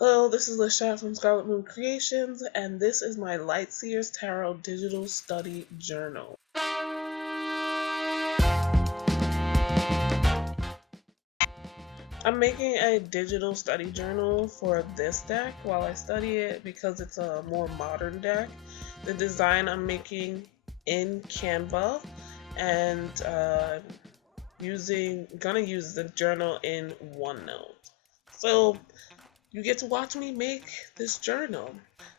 Hello, this is Lashette from Scarlet Moon Creations, and this is my Seers Tarot Digital Study Journal. I'm making a digital study journal for this deck while I study it because it's a more modern deck. The design I'm making in Canva and gonna use the journal in OneNote. So you get to watch me make this journal.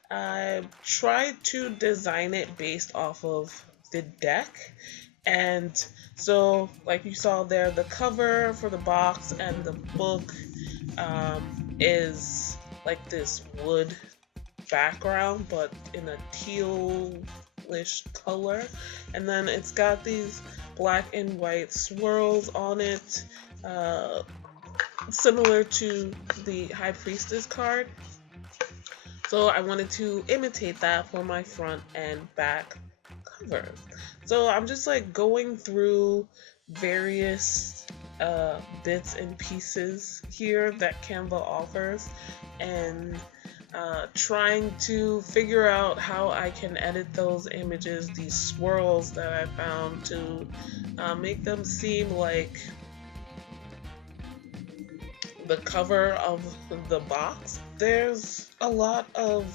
I tried to design it based off of the deck. And so, like you saw there, the cover for the box and the book is like this wood background, but in a tealish color. And then it's got these black and white swirls on it. Similar to the High Priestess card. So I wanted to imitate that for my front and back covers. So I'm just like going through various bits and pieces here that Canva offers and trying to figure out how I can edit those images, these swirls that I found, to make them seem like the cover of the box. There's a lot of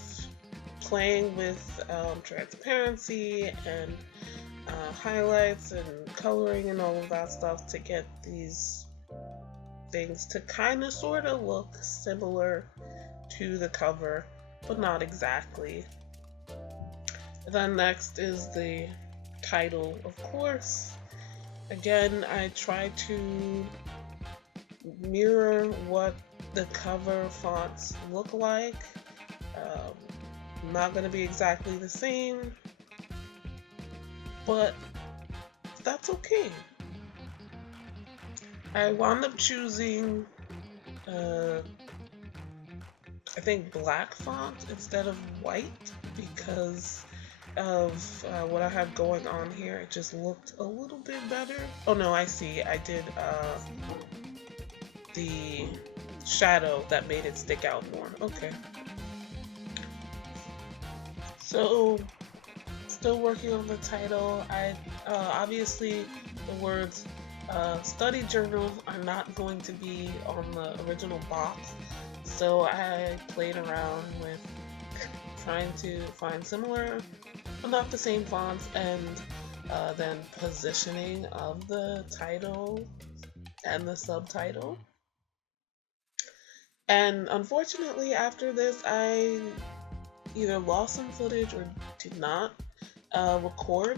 playing with transparency and highlights and coloring and all of that stuff to get these things to kind of sort of look similar to the cover, but not exactly. And then next is the title, of course. Again, I try to mirror what the cover fonts look like. Not going to be exactly the same, but that's okay. I wound up choosing I think black font instead of white because of what I have going on here. It just looked a little bit better. Oh no, I see. I did the shadow that made it stick out more. Okay. So, still working on the title. I obviously the words study journal are not going to be on the original box, so I played around with trying to find similar, but not the same fonts, and then positioning of the title and the subtitle. And unfortunately, after this, I either lost some footage or did not record.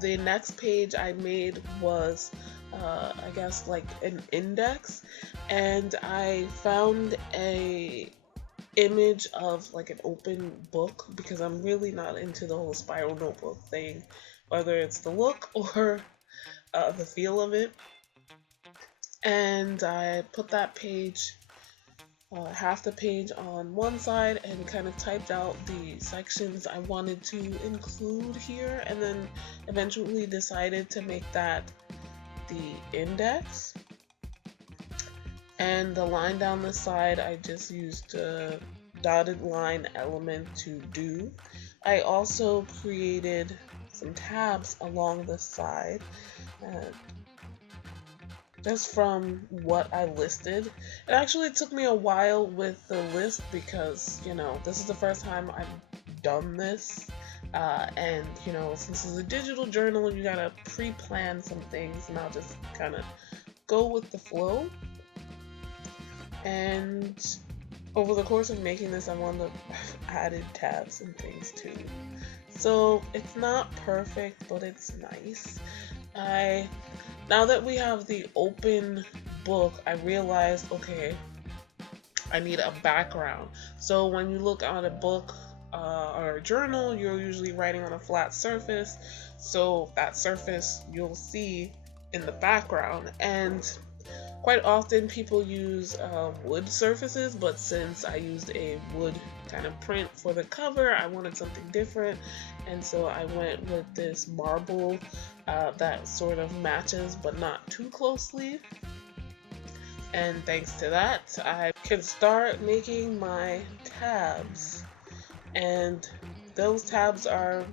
The next page I made was, I guess, like an index, and I found a image of like an open book because I'm really not into the whole spiral notebook thing, whether it's the look or the feel of it. And I put that page, half the page on one side, and kind of typed out the sections I wanted to include here, and then eventually decided to make that the index. And the line down the side, I just used a dotted line element to do. I also created some tabs along the side. Just from what I listed. It actually took me a while with the list because, you know, this is the first time I've done this. And, you know, since it's a digital journal, you gotta pre-plan some things, and I'll just kind of go with the flow. And over the course of making this, I wound up added tabs and things too. So it's not perfect, but it's nice. Now that we have the open book, I realized, okay, I need a background. So when you look at a book or a journal, you're usually writing on a flat surface. So that surface you'll see in the background. And quite often people use wood surfaces, but since I used a wood kind of print for the cover, I wanted something different, and so I went with this marble that sort of matches but not too closely. And thanks to that, I can start making my tabs. And those tabs are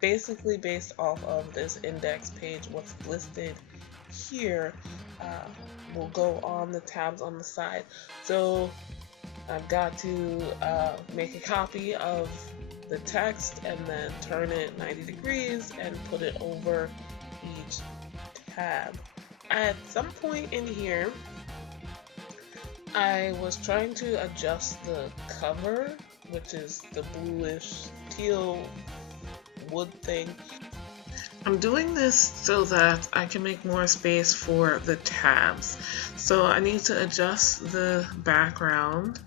basically based off of this index page. What's listed here will go on the tabs on the side. So I've got to make a copy of the text and then turn it 90 degrees and put it over each tab. At some point in here, I was trying to adjust the cover, which is the bluish teal wood thing. I'm doing this so that I can make more space for the tabs. So I need to adjust the background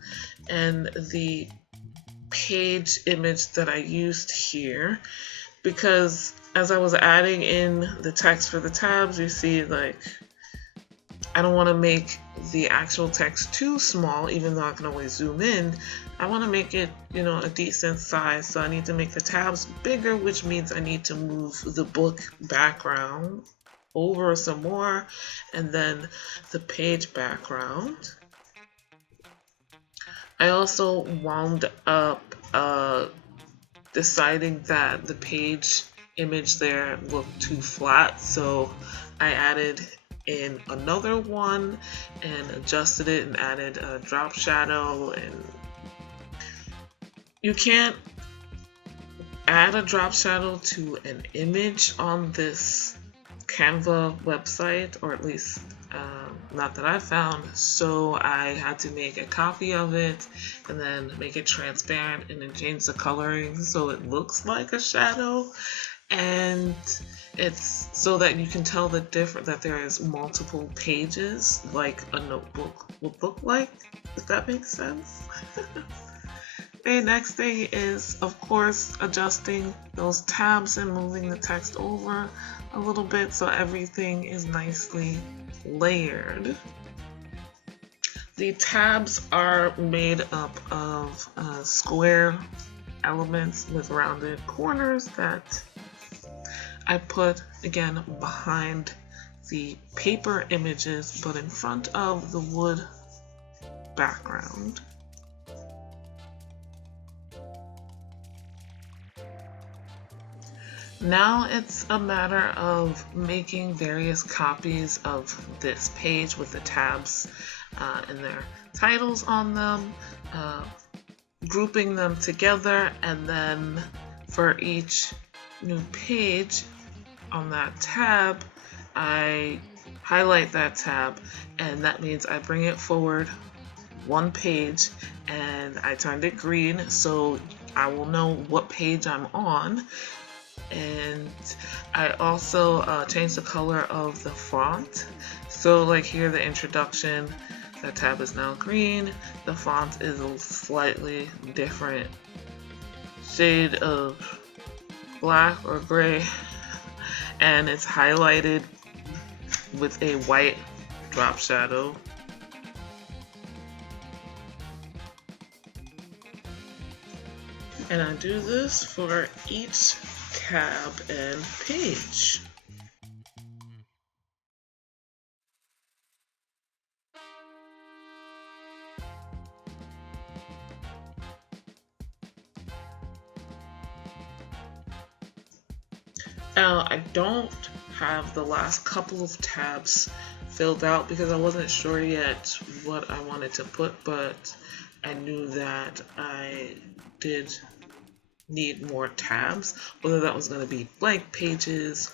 and the page image that I used here, because as I was adding in the text for the tabs, you see, like, I don't want to make the actual text too small, even though I can always zoom in. I want to make it, you know, a decent size, so I need to make the tabs bigger, which means I need to move the book background over some more, and then the page background. I also wound up deciding that the page image there looked too flat, so I added in another one and adjusted it and added a drop shadow. And you can't add a drop shadow to an image on this Canva website, or at least not that I found, so I had to make a copy of it and then make it transparent and then change the coloring so it looks like a shadow, and it's so that you can tell the difference, that there is multiple pages like a notebook would look like, if that makes sense. The next thing is, of course, adjusting those tabs and moving the text over a little bit so everything is nicely layered. The tabs are made up of square elements with rounded corners that I put, again, behind the paper images, but in front of the wood background. Now it's a matter of making various copies of this page with the tabs and their titles on them, grouping them together, and then for each new page on that tab, I highlight that tab, and that means I bring it forward one page and I turned it green so I will know what page I'm on. And I also changed the color of the font. So like here, the introduction, that tab is now green. The font is a slightly different shade of black or gray, and it's highlighted with a white drop shadow. And I do this for each tab and page. Now, I don't have the last couple of tabs filled out because I wasn't sure yet what I wanted to put, but I knew that I did need more tabs, whether that was going to be blank pages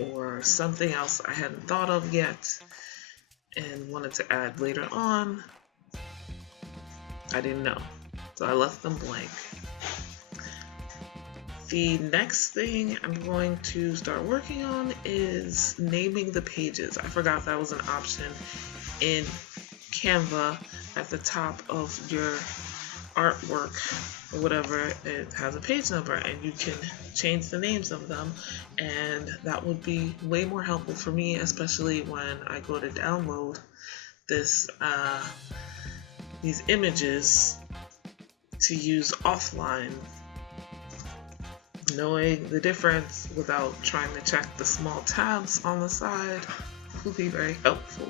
or something else I hadn't thought of yet and wanted to add later on. I didn't know, so I left them blank. The next thing I'm going to start working on is naming the pages. I forgot that was an option in Canva at the top of your artwork or whatever. It has a page number and you can change the names of them, and that would be way more helpful for me, especially when I go to download this these images to use offline. Knowing the difference without trying to check the small tabs on the side will be very helpful.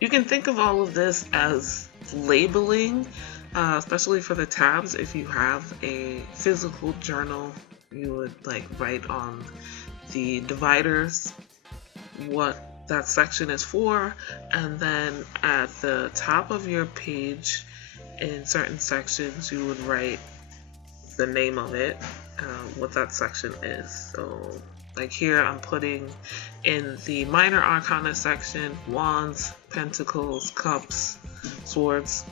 You can think of all of this as labeling, especially for the tabs. If you have a physical journal, you would like write on the dividers what that section is for, and then at the top of your page in certain sections you would write the name of it, what that section is. So like here I'm putting in the minor arcana section wands, pentacles, cups, swords.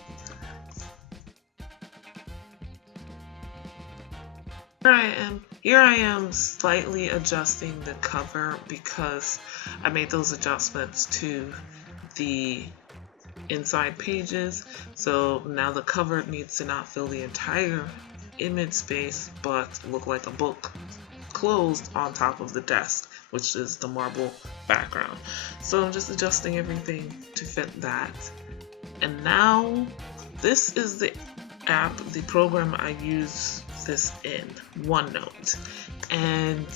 Here I am slightly adjusting the cover because I made those adjustments to the inside pages. So now the cover needs to not fill the entire image space but look like a book closed on top of the desk, which is the marble background. So I'm just adjusting everything to fit that. And now this is the app, the program I use this in, OneNote. And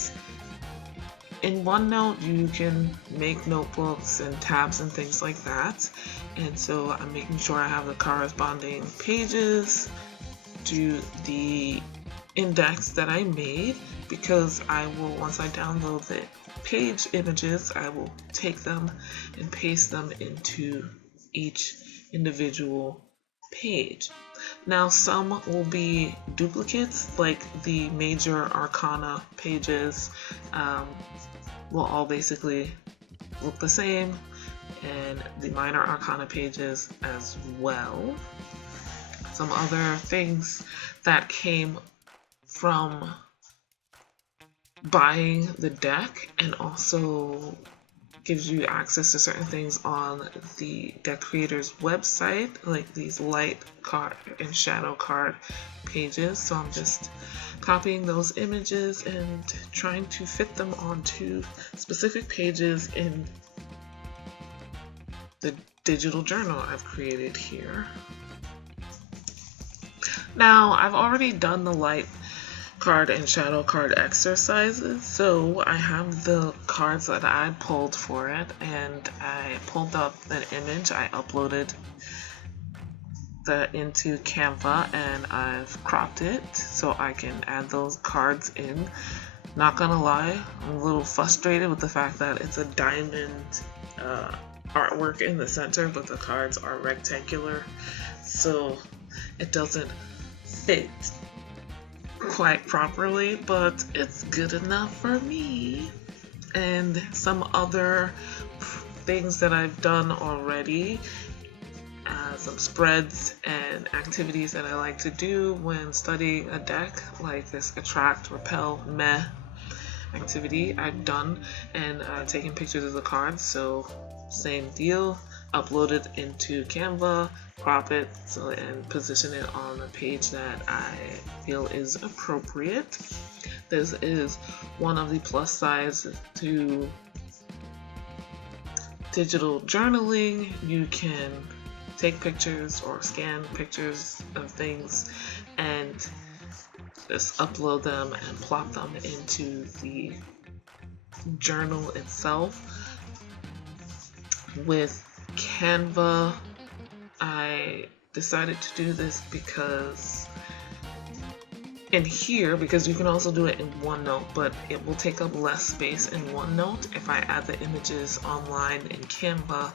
in OneNote you can make notebooks and tabs and things like that. And so I'm making sure I have the corresponding pages to the index that I made, because I will, once I download the page images, I will take them and paste them into each individual page. Now some will be duplicates, like the major arcana pages will all basically look the same, and the minor arcana pages as well. Some other things that came from buying the deck, and also gives you access to certain things on the deck creator's website, like these light card and shadow card pages. So I'm just copying those images and trying to fit them onto specific pages in the digital journal I've created here. Now, I've already done the light card and shadow card exercises, so I have the cards that I pulled for it, and I pulled up an image. I uploaded that into Canva and I've cropped it so I can add those cards in. Not gonna lie, I'm a little frustrated with the fact that it's a diamond artwork in the center, but the cards are rectangular, so it doesn't fit quite properly, but it's good enough for me. And some other things that I've done already, some spreads and activities that I like to do when studying a deck, like this attract, repel, meh activity I've done, and taking pictures of the cards. So same deal, upload it into Canva, crop it and position it on the page that I feel is appropriate. This is one of the plus sides to digital journaling. You can take pictures or scan pictures of things and just upload them and plop them into the journal itself. With Canva, I decided to do this because because you can also do it in OneNote, but it will take up less space in OneNote if I add the images online in Canva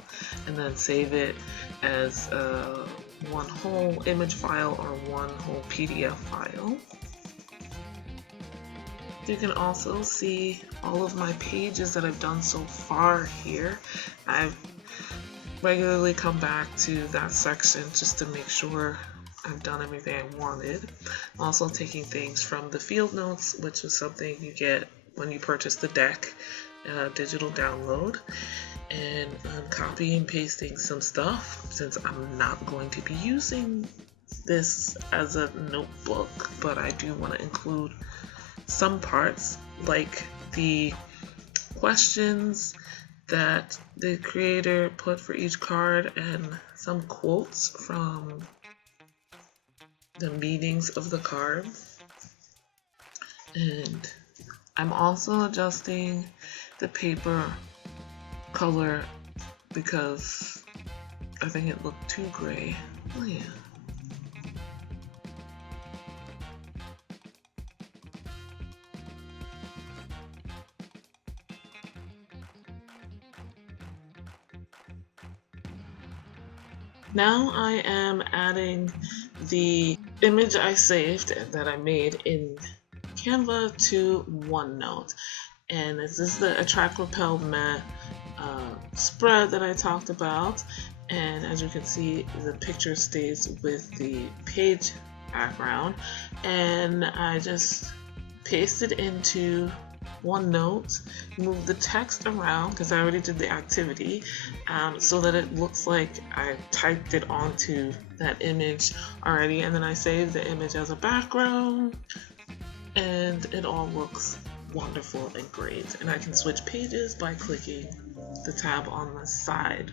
and then save it as one whole image file or one whole PDF file. You can also see all of my pages that I've done so far here. I've regularly come back to that section just to make sure I've done everything I wanted. Also taking things from the field notes, which is something you get when you purchase the deck digital download, and I'm copying and pasting some stuff since I'm not going to be using this as a notebook, but I do want to include some parts like the questions that the creator put for each card and some quotes from the meanings of the cards. And I'm also adjusting the paper color because I think it looked too gray. Oh yeah. Now I am adding the image I saved that I made in Canva to OneNote. And this is the Attract Repel Matte spread that I talked about. And as you can see, the picture stays with the page background. And I just pasted into OneNote, move the text around because I already did the activity, so that it looks like I typed it onto that image already, and then I saved the image as a background, and it all looks wonderful and great. And I can switch pages by clicking the tab on the side.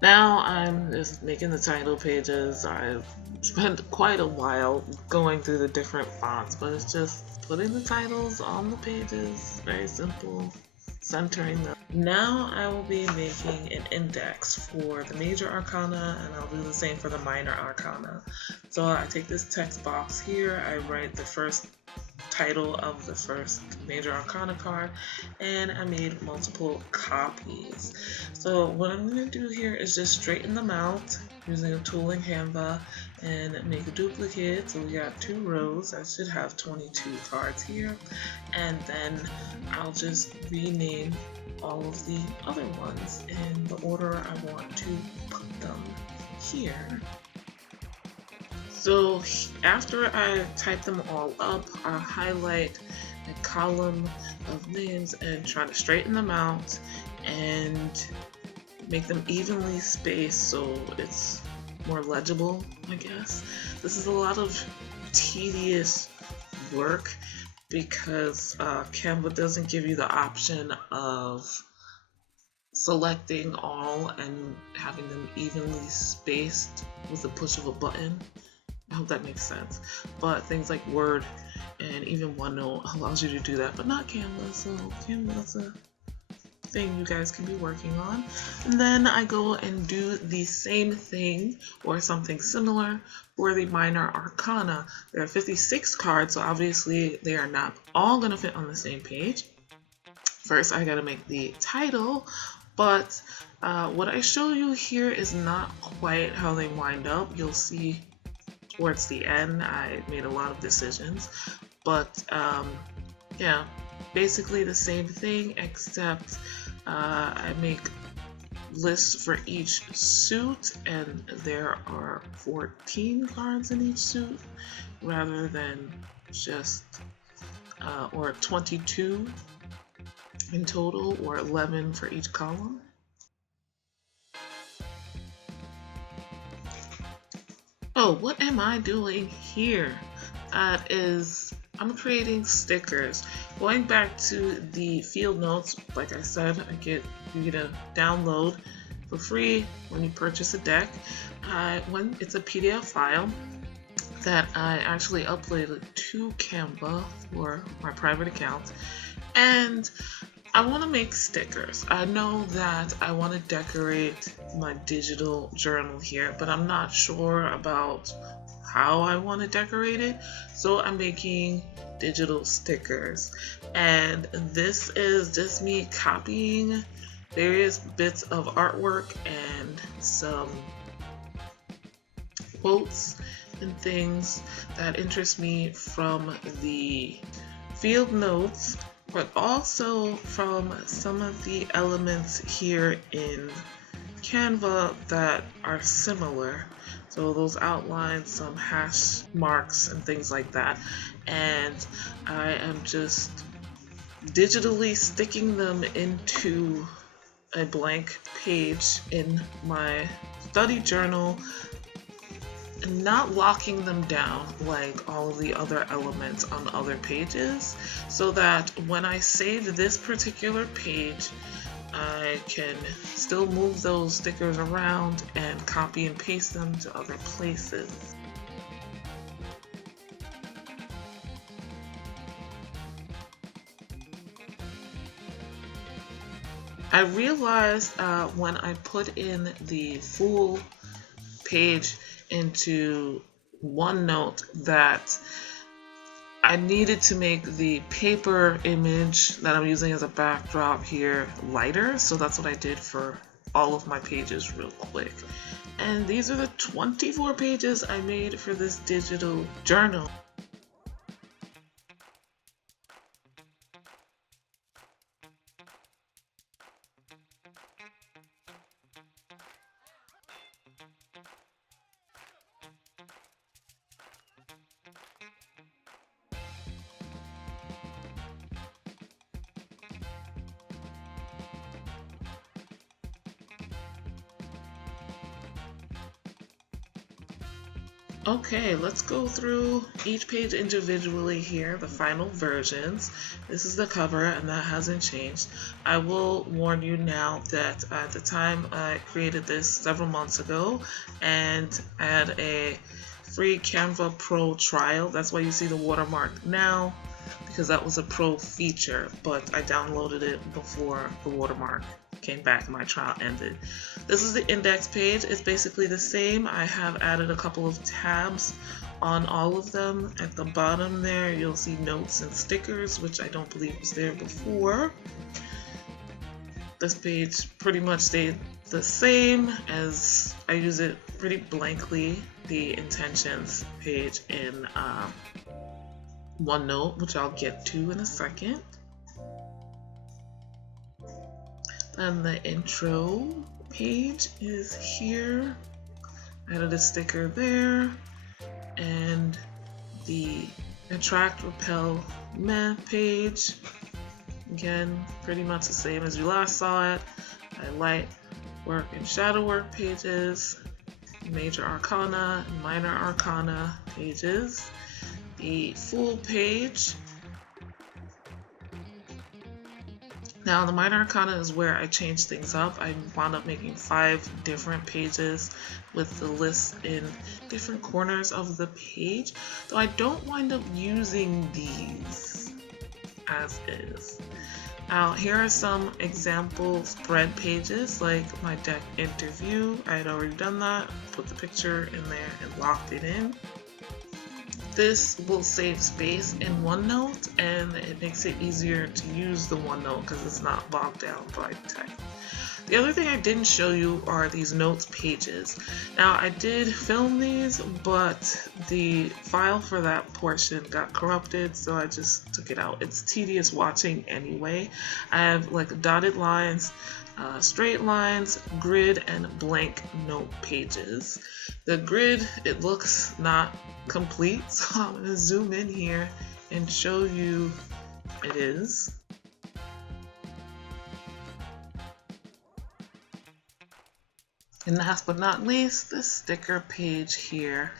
Now I'm just making the title pages. I've spent quite a while going through the different fonts, but it's just putting the titles on the pages, very simple, centering them. Now I will be making an index for the major arcana, and I'll do the same for the minor arcana. So I take this text box here, I write the first title of the first major arcana card, and I made multiple copies. So what I'm going to do here is just straighten them out using a tool in Canva and make a duplicate. So we got 2 rows. I should have 22 cards here, and then I'll just rename all of the other ones in the order I want to put them here. So after I type them all up, I'll highlight a column of names and try to straighten them out and make them evenly spaced so it's more legible, I guess. This is a lot of tedious work because Canva doesn't give you the option of selecting all and having them evenly spaced with the push of a button. I hope that makes sense. But things like Word and even OneNote allows you to do that, but not Canva. So Canva's a thing you guys can be working on. And then I go and do the same thing or something similar for the minor arcana. There are 56 cards, so obviously they are not all going to fit on the same page. First, I got to make the title, but what I show you here is not quite how they wind up. You'll see towards the end I made a lot of decisions, but yeah, basically the same thing, except I make lists for each suit, and there are 14 cards in each suit rather than just or 22 in total, or 11 for each column. Oh, what am I doing here? I'm creating stickers. Going back to the field notes, like I said, you get a download for free when you purchase a deck. When it's a PDF file that I actually uploaded to Canva for my private account, and I want to make stickers. I know that I want to decorate my digital journal here, but I'm not sure about how I want to decorate it. So I'm making digital stickers. And this is just me copying various bits of artwork and some quotes and things that interest me from the field notes, but also from some of the elements here in Canva that are similar. So those outlines, some hash marks and things like that. And I am just digitally sticking them into a blank page in my study journal, not locking them down like all of the other elements on other pages, so that when I save this particular page, I can still move those stickers around and copy and paste them to other places. I realized when I put in the full page into OneNote that I needed to make the paper image that I'm using as a backdrop here lighter, so that's what I did for all of my pages real quick. And these are the 24 pages I made for this digital journal. Okay, let's go through each page individually here, the final versions. This is the cover and that hasn't changed. I will warn you now that at the time I created this several months ago and I had a free Canva Pro trial. That's why you see the watermark now, because that was a pro feature, but I downloaded it before the watermark came back and my trial ended. This is the index page. It's basically the same. I have added a couple of tabs on all of them. At the bottom there you'll see notes and stickers, which I don't believe was there before. This page pretty much stayed the same, as I use it pretty blankly, the intentions page in OneNote, which I'll get to in a second. And the intro page is here. I added a sticker there, and the attract, repel, meh page, again pretty much the same as you last saw it. Light work and shadow work pages, major arcana and minor arcana pages, the full page. Now the minor arcana is where I change things up. I wound up making 5 different pages with the list in different corners of the page, though I don't wind up using these as is. Now here are some example spread pages, like my deck interview. I had already done that, put the picture in there and locked it in. This will save space in OneNote, and it makes it easier to use the OneNote because it's not bogged down by text. The other thing I didn't show you are these notes pages. Now I did film these, but the file for that portion got corrupted, so I just took it out. It's tedious watching anyway. I have like dotted lines, straight lines, grid, and blank note pages. The grid, it looks not complete, so I'm going to zoom in here and show you it is. And last but not least, the sticker page here.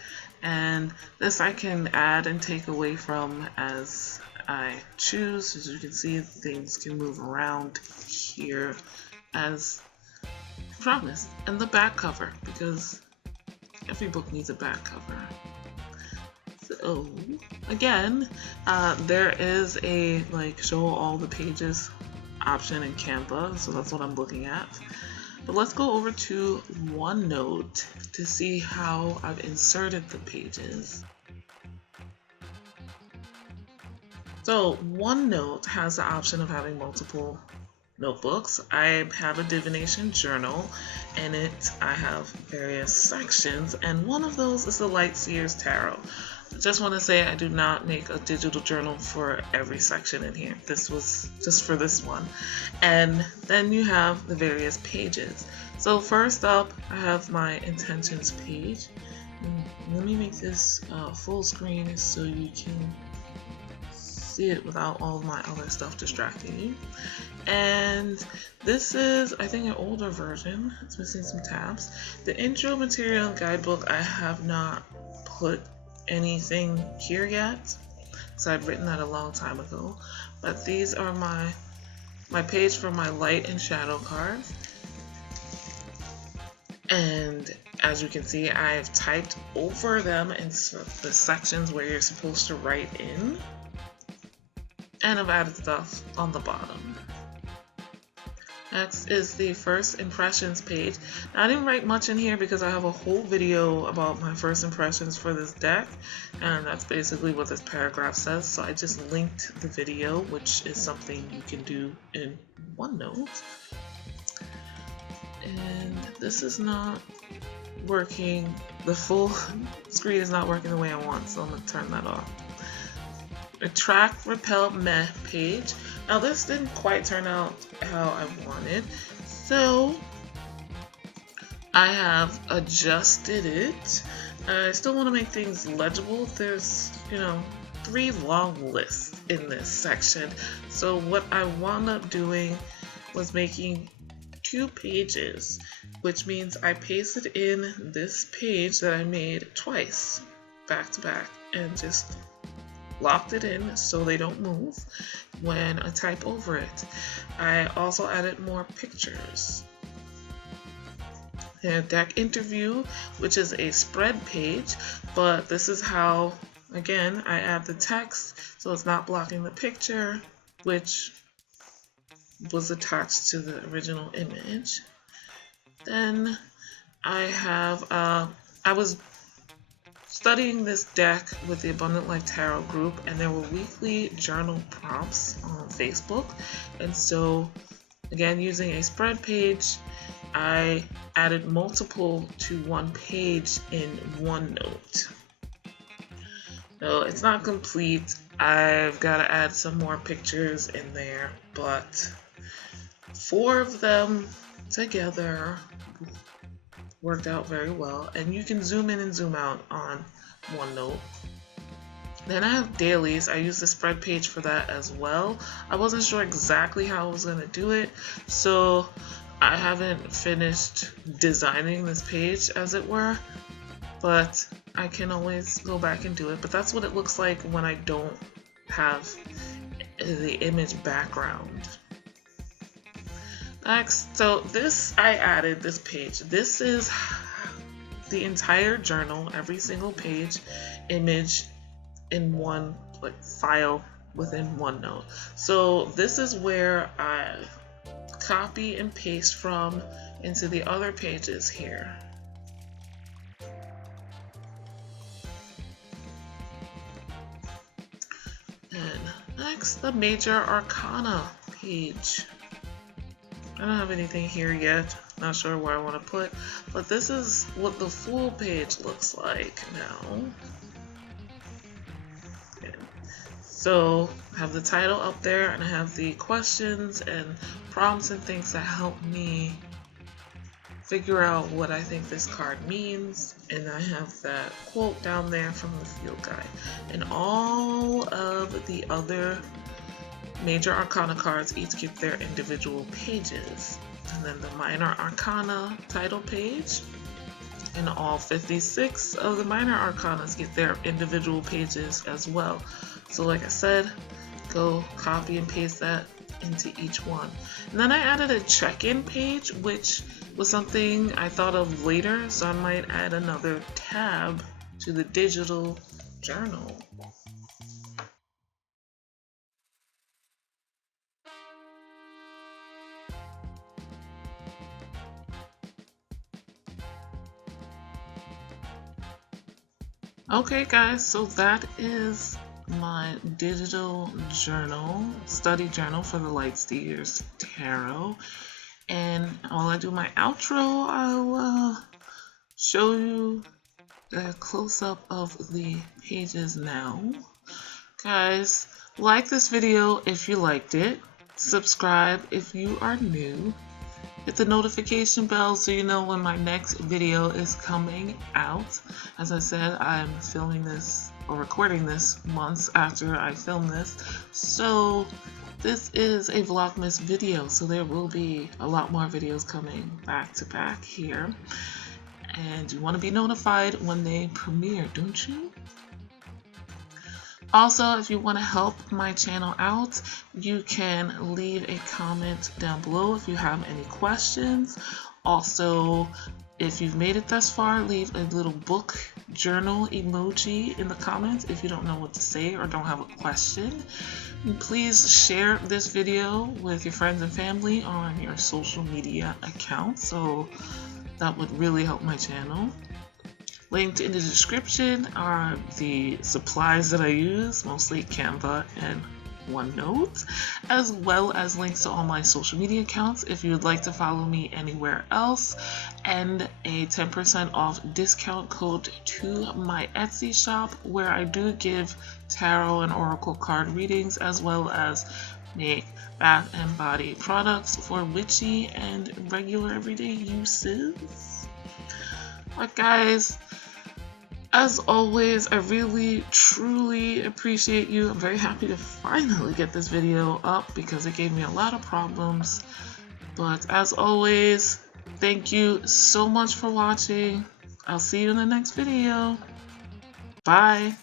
And this I can add and take away from as I choose. As you can see, things can move around here as promised. And the back cover, because every book needs a back cover. So again, there is a like show all the pages option in Canva, so that's what I'm looking at. But let's go over to OneNote to see how I've inserted the pages. So OneNote has the option of having multiple notebooks. I have a divination journal. In it, I have various sections, and one of those is the Light Seers Tarot. I just want to say I do not make a digital journal for every section in here. This was just for this one. And then you have the various pages. So first up, I have my intentions page. Let me make this full screen so you can see it without all of my other stuff distracting you. And this is, I think, an older version. It's missing some tabs. The intro material and guidebook, I have not put anything here yet, because I've written that a long time ago. But these are my page for my light and shadow cards. And as you can see, I've typed over them in the sections where you're supposed to write in. And I've added stuff on the bottom. Next is the first impressions page. Now, I didn't write much in here because I have a whole video about my first impressions for this deck, and that's basically what this paragraph says. So I just linked the video, which is something you can do in OneNote. And this is not working. The full screen is not working the way I want, so I'm going to turn that off. Attract, repel, meh page. Now this didn't quite turn out how I wanted, so I have adjusted it. I still want to make things legible. There's, 3 long lists in this section. So what I wound up doing was making 2 pages, which means I pasted in this page that I made twice, back to back, and just locked it in so they don't move when I type over it. I also added more pictures. And deck interview, which is a spread page, but this is how, again, I add the text so it's not blocking the picture, which was attached to the original image. Then I have, I was studying this deck with the Abundant Life Tarot group, and there were weekly journal prompts on Facebook. And so, again, using a spread page, I added multiple to one page in OneNote. So it's not complete. I've got to add some more pictures in there, but 4 of them together worked out very well, and you can zoom in and zoom out on OneNote. Then I have dailies. I use the spread page for that as well. I wasn't sure exactly how I was going to do it, so I haven't finished designing this page, as it were, but I can always go back and do it. But that's what it looks like when I don't have the image background. Next, so this, I added this page. This is the entire journal, every single page, image in one file within OneNote. So this is where I copy and paste from into the other pages here. And next, the Major Arcana page. I don't have anything here yet, not sure where I want to put, but this is what the full page looks like now. Okay. So I have the title up there, and I have the questions and prompts and things that help me figure out what I think this card means, and I have that quote down there from the field guide. And all of the other Major Arcana cards each get their individual pages. And then the Minor Arcana title page, and all 56 of the Minor Arcanas get their individual pages as well. So like I said, go copy and paste that into each one. And then I added a check-in page, which was something I thought of later, so I might add another tab to the digital journal. Okay guys, so that is my digital journal, study journal for the Seers Tarot. And while I do my outro, I'll show you a close-up of the pages now. Guys, like this video if you liked it, subscribe if you are new, hit the notification bell so you know when my next video is coming out. As I said, I'm filming this or recording this months after I film this, so this is a Vlogmas video, so there will be a lot more videos coming back to back here, and you want to be notified when they premiere, don't you? Also, if you want to help my channel out, you can leave a comment down below if you have any questions. Also, if you've made it thus far, leave a little book journal emoji in the comments if you don't know what to say or don't have a question. And please share this video with your friends and family on your social media accounts, so that would really help my channel. Linked in the description are the supplies that I use, mostly Canva and OneNote, as well as links to all my social media accounts if you would like to follow me anywhere else, and a 10% off discount code to my Etsy shop, where I do give tarot and oracle card readings, as well as make bath and body products for witchy and regular everyday uses. But guys, as always, I really, truly appreciate you. I'm very happy to finally get this video up because it gave me a lot of problems. But as always, thank you so much for watching. I'll see you in the next video. Bye.